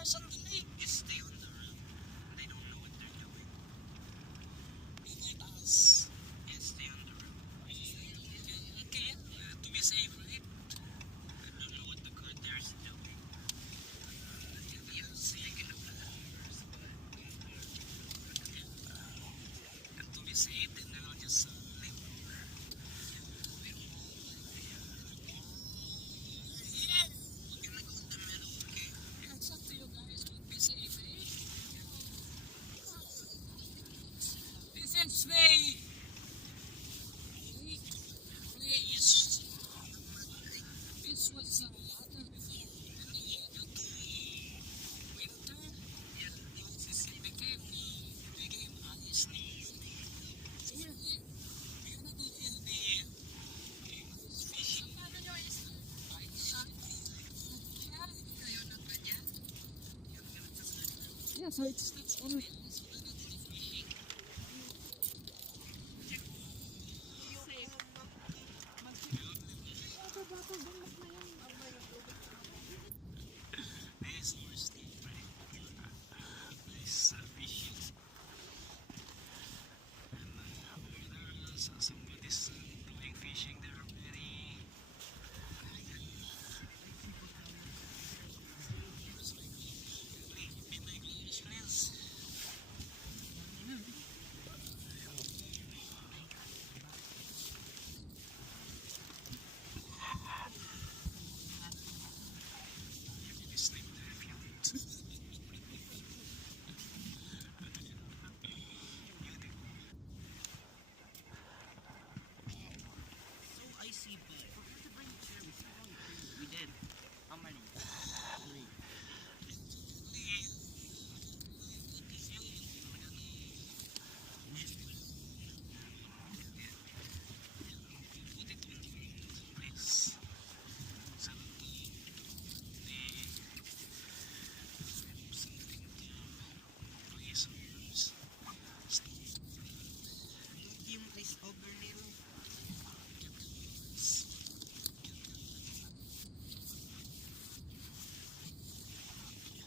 cars on the lake. Just stay on the road. They don't know what they're doing. Be like us. Yeah, stay on the road. Okay, to be safe, right? I don't know what the car there is doing. Yeah, speaking of the cars, but And to be safe, then we'll just leave. Yeah, we're gonna go in the middle, okay? yeah, it's up to you guys. But be safe, eh? This way. Please. This was water before. And due to winter, it became ice now. So we're here. We're gonna go in the fishing. Paano nyo ice? Yeah, so it's only